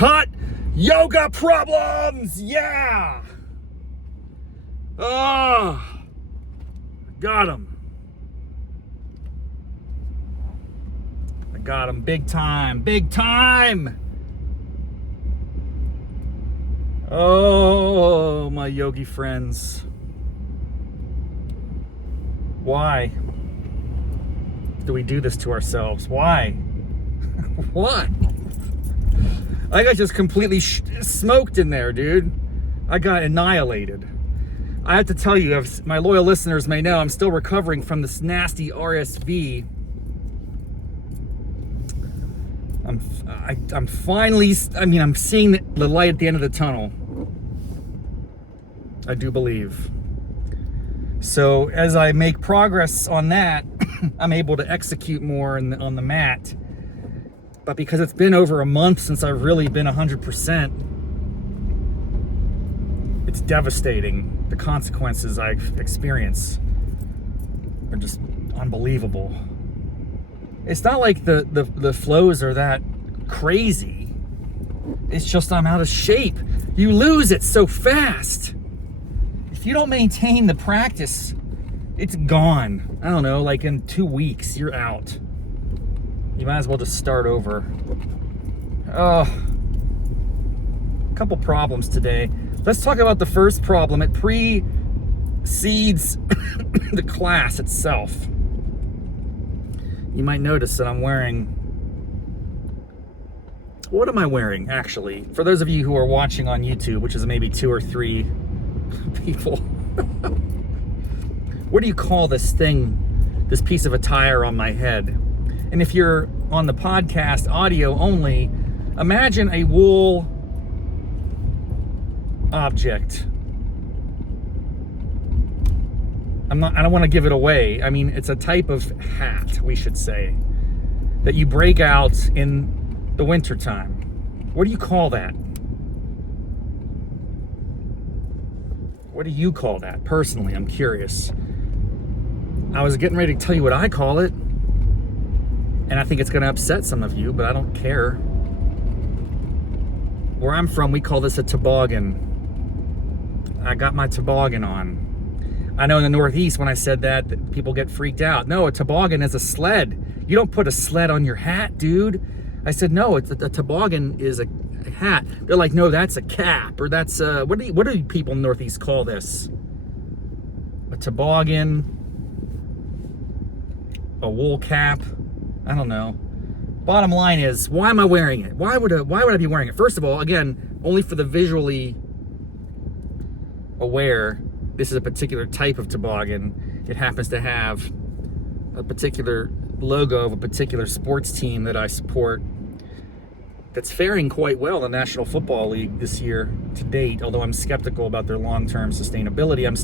Hot yoga problems! Yeah! Oh, got him. I got him big time, big time! Oh, my yogi friends. Why do we do this to ourselves? Why? Why? I got just completely smoked in there, dude. I got annihilated. I have to tell you, if my loyal listeners may know, I'm still recovering from this nasty RSV. I'm finally, I'm seeing the light at the end of the tunnel. I do believe. So as I make progress on that, I'm able to execute more on the mat. But because it's been over a month since I've really been 100%, it's devastating. The consequences I experience are just unbelievable. It's not like the flows are that crazy. It's just I'm out of shape. You lose it so fast. If you don't maintain the practice, it's gone. I don't know, like in 2 weeks, you're out. You might as well just start over. Oh, a couple problems today. Let's talk about the first problem. It precedes the class itself. You might notice that I'm wearing... What am I wearing, actually? For those of you who are watching on YouTube, which is maybe 2 or 3 people. What do you call this thing, this piece of attire on my head? And if you're on the podcast audio only, imagine a wool object. I don't want to give it away. I mean, it's a type of hat, we should say, that you break out in the wintertime. What do you call that? What do you call that? Personally, I'm curious. I was getting ready to tell you what I call it, and I think it's going to upset some of you, but I don't care. Where I'm from, we call this a toboggan. I got my toboggan on. I know in the Northeast, when I said that people get freaked out. No, a toboggan is a sled. You don't put a sled on your hat, dude. I said, no, a toboggan is a hat. They're like, no, that's a cap, or that's what do people in the Northeast call this? A toboggan, a wool cap. I don't know. Bottom line is, why am I wearing it? Why would I be wearing it? First of all, again, only for the visually aware, this is a particular type of toboggan. It happens to have a particular logo of a particular sports team that I support that's faring quite well in the National Football League this year to date, although I'm skeptical about their long-term sustainability. I'm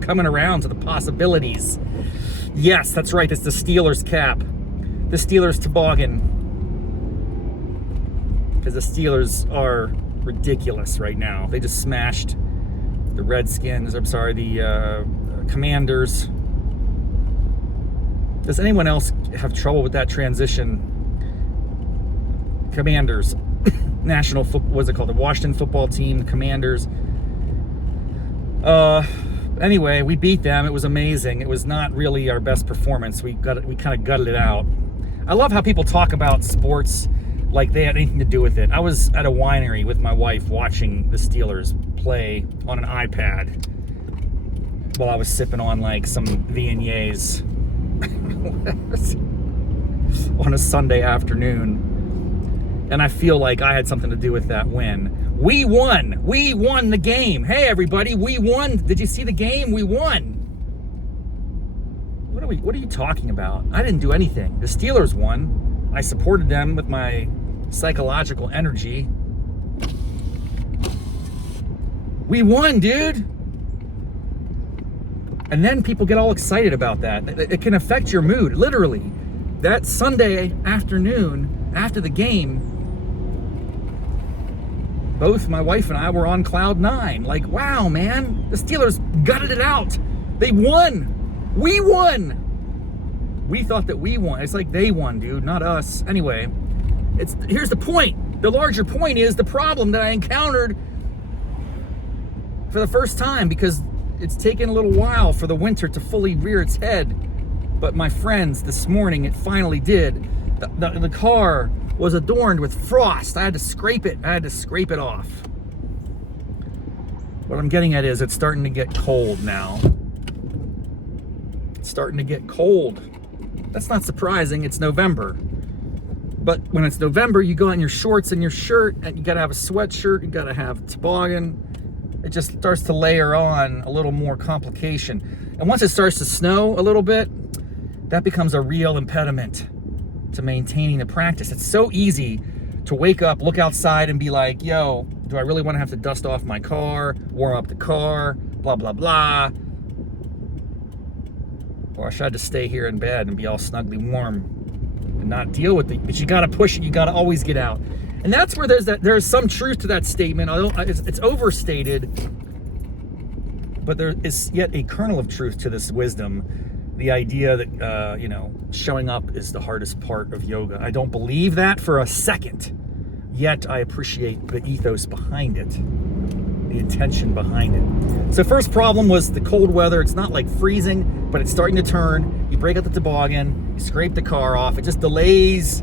coming around to the possibilities. Yes, that's right, it's the Steelers cap. The Steelers toboggan. Because the Steelers are ridiculous right now. They just smashed the Commanders. Does anyone else have trouble with that transition? Commanders, National Football, what's it called? The Washington Football Team, the Commanders. Anyway, we beat them. It was amazing. It was not really our best performance. We kind of gutted it out. I love how people talk about sports like they had anything to do with it. I was at a winery with my wife watching the Steelers play on an iPad while I was sipping on like some Viogniers on a Sunday afternoon. And I feel like I had something to do with that win. We won. We won the game. Hey, everybody, we won. Did you see the game? We won. What are you talking about? I didn't do anything. The Steelers won. I supported them with my psychological energy. We won, dude. And then people get all excited about that. It can affect your mood, literally. That Sunday afternoon, after the game, both my wife and I were on cloud 9. Like, wow, man, the Steelers gutted it out. They won. We won. We thought that we won. It's like they won, dude, not us. Anyway, here's the point. The larger point is the problem that I encountered for the first time, because it's taken a little while for the winter to fully rear its head. But my friends, this morning it finally did. The car was adorned with frost. I had to scrape it. Off. What I'm getting at is it's starting to get cold now. It's starting to get cold. That's not surprising. It's November. But when it's November, you go in your shorts and your shirt, and you gotta have a sweatshirt, you gotta have a toboggan. It just starts to layer on a little more complication. And once it starts to snow a little bit, that becomes a real impediment to maintaining the practice. It's so easy to wake up, look outside, and be like, yo, do I really want to have to dust off my car, warm up the car, blah, blah, blah. Or should I just stay here in bed and be all snugly warm and not deal with it? But you got to push it. You got to always get out. And that's where there's some truth to that statement. It's overstated, but there is yet a kernel of truth to this wisdom. The idea that, showing up is the hardest part of yoga. I don't believe that for a second, yet I appreciate the ethos behind it, the intention behind it. So first problem was the cold weather. It's not like freezing, but it's starting to turn. You break out the toboggan, you scrape the car off. It just delays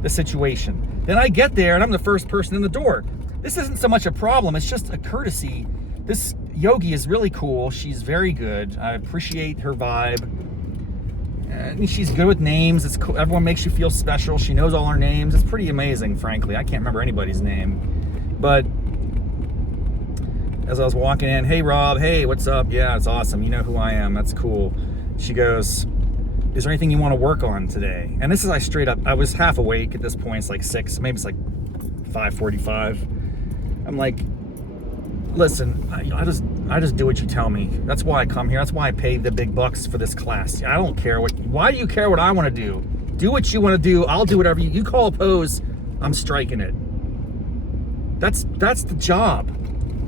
the situation. Then I get there and I'm the first person in the door. This isn't so much a problem, it's just a courtesy. This yogi is really cool. She's very good. I appreciate her vibe. And she's good with names. It's cool. Everyone makes you feel special. She knows all our names. It's pretty amazing, frankly. I can't remember anybody's name. But as I was walking in, hey, Rob, hey, what's up? Yeah, it's awesome. You know who I am. That's cool. She goes, is there anything you want to work on today? And this is I was half awake at this point. It's like 6, maybe it's like 5:45. I'm like, listen, I just do what you tell me. That's why I come here. That's why I pay the big bucks for this class. I don't care why do you care what I want to do? Do what you want to do. I'll do whatever you call a pose. I'm striking it. That's the job.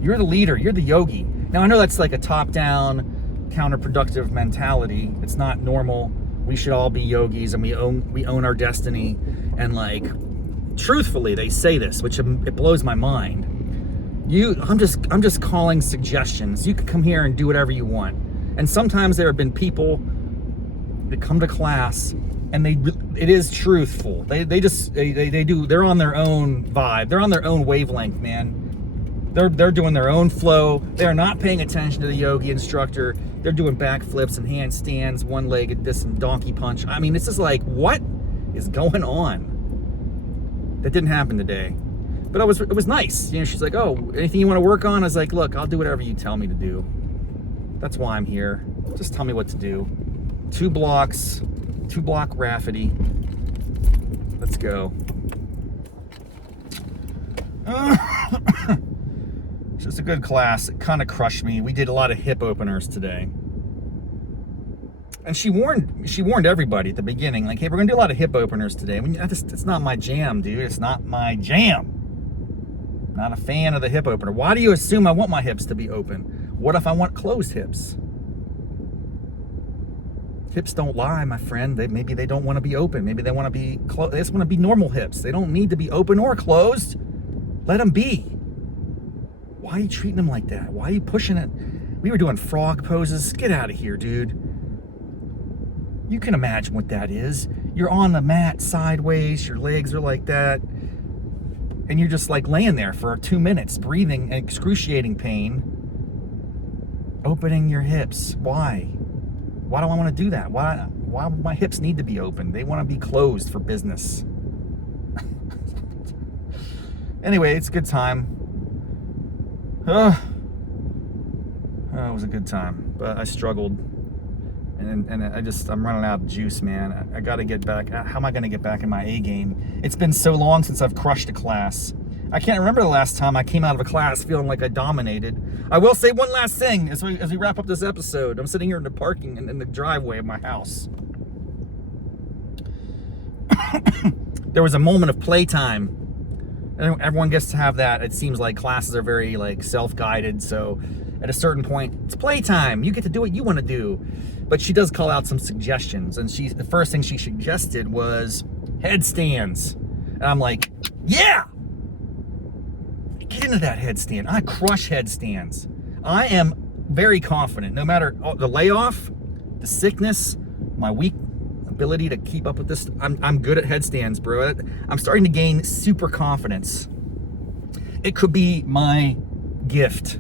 You're the leader. You're the yogi. Now I know that's like a top-down, counterproductive mentality. It's not normal. We should all be yogis and we own our destiny. And like, truthfully, they say this, which it blows my mind. I'm just calling suggestions. You can come here and do whatever you want. And sometimes there have been people that come to class and it is truthful. They're on their own vibe. They're on their own wavelength, man. They're doing their own flow. They're not paying attention to the yogi instructor. They're doing backflips and handstands, one-legged this and donkey punch. I mean, it's just like, what is going on? That didn't happen today. But it was nice. She's like, oh, anything you want to work on? I was like, look, I'll do whatever you tell me to do. That's why I'm here. Just tell me what to do. 2 block Raffety. Let's go. It's just a good class. It kind of crushed me. We did a lot of hip openers today. And she warned everybody at the beginning, like, hey, we're gonna do a lot of hip openers today. It's not my jam, dude. It's not my jam. Not a fan of the hip opener. Why do you assume I want my hips to be open? What if I want closed hips? Hips don't lie, my friend. Maybe they don't want to be open. Maybe they want to be closed. They just want to be normal hips. They don't need to be open or closed. Let them be. Why are you treating them like that? Why are you pushing it? We were doing frog poses. Get out of here, dude. You can imagine what that is. You're on the mat sideways. Your legs are like that. And you're just like laying there for 2 minutes, breathing in excruciating pain, opening your hips. Why? Why do I want to do that? Why my hips need to be open? They want to be closed for business. Anyway, it's a good time. It was a good time, but I struggled. And I'm running out of juice, man. I got to get back. How am I going to get back in my A game? It's been so long since I've crushed a class. I can't remember the last time I came out of a class feeling like I dominated. I will say one last thing as we wrap up this episode. I'm sitting here in the parking in the driveway of my house. There was a moment of playtime. Everyone gets to have that. It seems like classes are very like self-guided. So at a certain point, it's playtime. You get to do what you want to do. But she does call out some suggestions, and the first thing she suggested was headstands. And I'm like, yeah, Get into that headstand. I crush headstands. I am very confident, no matter the layoff, the sickness, my weak ability to keep up with this. I'm good at headstands, bro. I'm starting to gain super confidence. It could be my gift.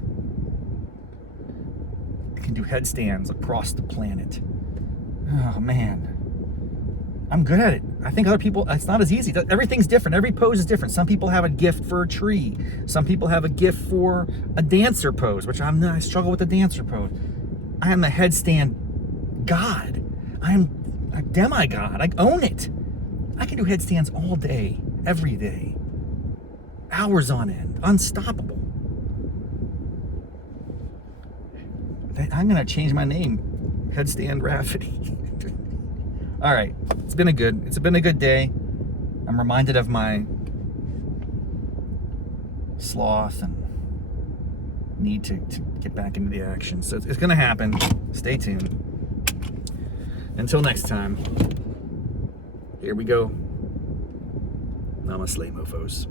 I can do headstands across the planet. Oh man, I'm good at it. I think other people, it's not as easy. Everything's different. Every pose is different. Some people have a gift for a tree. Some people have a gift for a dancer pose, which I struggle with the dancer pose. I am a headstand god. I am a demigod. I own it. I can do headstands all day, every day, hours on end, unstoppable. I'm gonna change my name, Headstand Raffety. All right, it's been a good day. I'm reminded of my sloth and need to get back into the action. So it's gonna happen. Stay tuned. Until next time, here we go. Namaste, mofos.